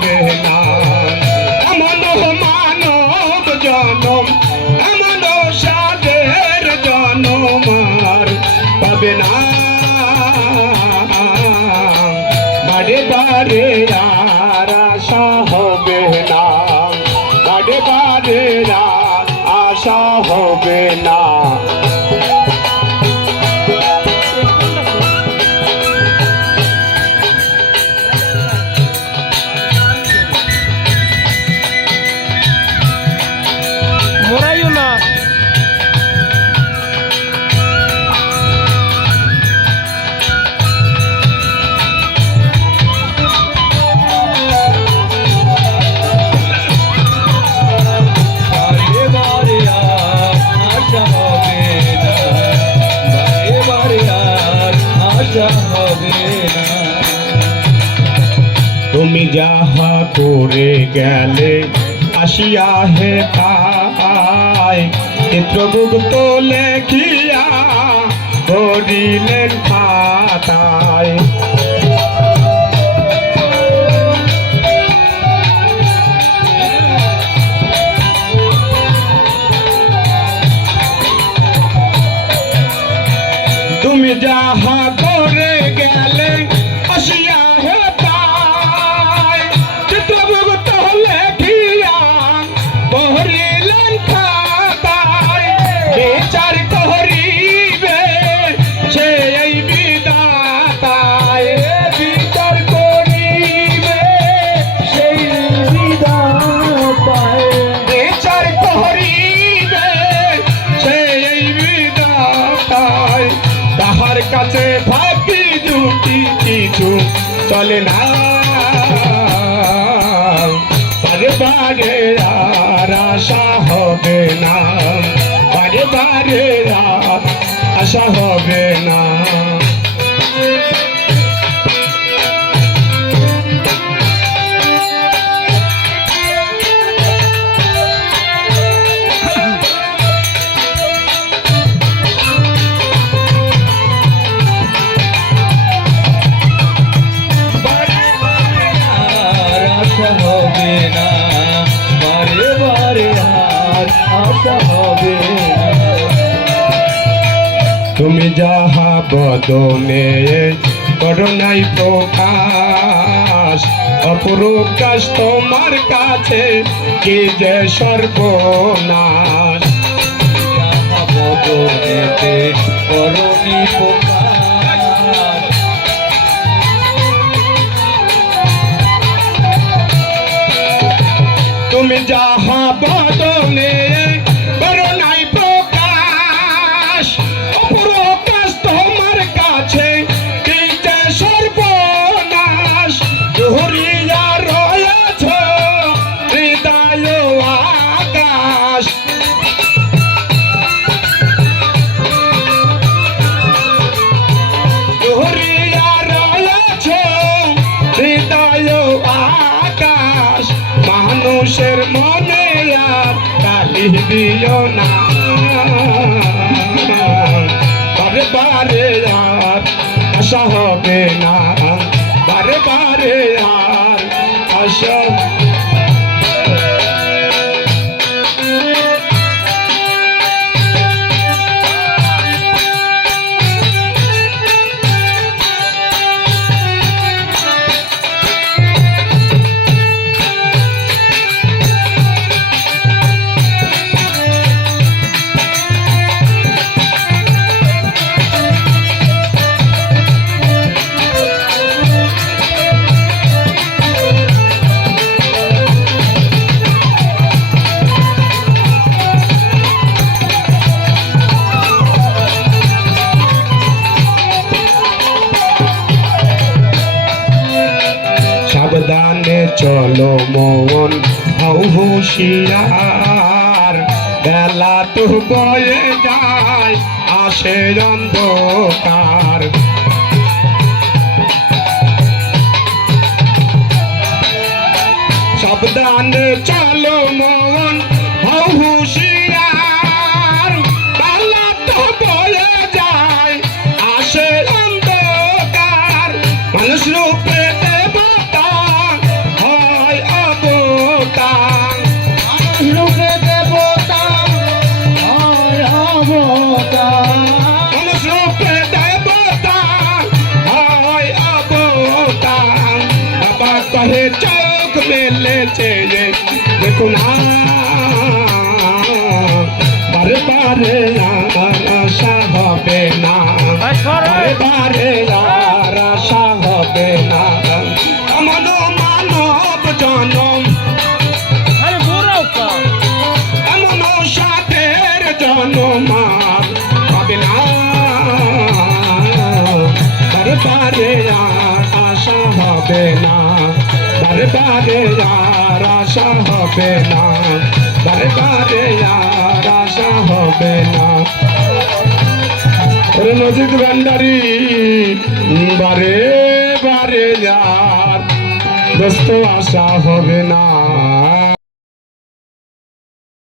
হবে না। এমন মানব জনম এমন সাদের জনম আর পাবে না। বারে বারে আর আশা হবে না, বারে বারে আর আশা হবে না। তুমি যাহা করে গেলে আসিয়া হে তাই চিত্রগুপ্ত লেখিয়া করিলেন খাতায়। তুমি যাহা করে গেলে আসিয়া হে তাই চিত্রগুপ্ত লেখিয়া করিলেন খাতায়। বিচার করিবে সেই বিধাতায়, বিচার করিবে সেই বিধাতায়, বিচার করিবে সেই বিধাতায়। তাহার কাছে ভাবি দুটি কিছু চলে না, বারে বারে আর আশা হবে না, বারে বারে আর আশা হবে না। তুমি যাহা বদনে করোনাই প্রকাশ, অপ্রকাশ তোমার কাছে কি যে সর্বনাশ। যাহা বদনেতে করোনি প্রকাশ, তুমি যাহা বদনে করোনাই প্রকাশ, অপ্রকাশ তোমার কাছে কি যে সর্বনাশ। ধরিয়া রয়েছ হৃদয় আকাশ, ধরিয়া রয়েছ হৃদয় আকাশ। মানুষের মনে আর কালি দিও না, বারে বারে আর আশা হবে না, বারে বারে আর আশা। সাবধানে চলো মন হও হুঁশিয়ার, বেলা তো বয়ে যায় আসে অন্ধকার। সাবধানে চলো মন হও হুঁশিয়ার, বেলা তো বয়ে যায় আসে অন্ধকার। মানুষ রূপে দেবতা হয় মেলেছে দেখো না বারে বারে আর আশা হবে না বারে বারে আর আশা হবে না এমন মানব জনম এমন সাথের জনম আর হবে না বারে বারে আর আশা হবে না বারে বারে আর আশা হবে না বারে বারে আর আশা হবে না ওরে মজিদ ভান্ডারি বারে বারে আর দোস্ত আশা হবে না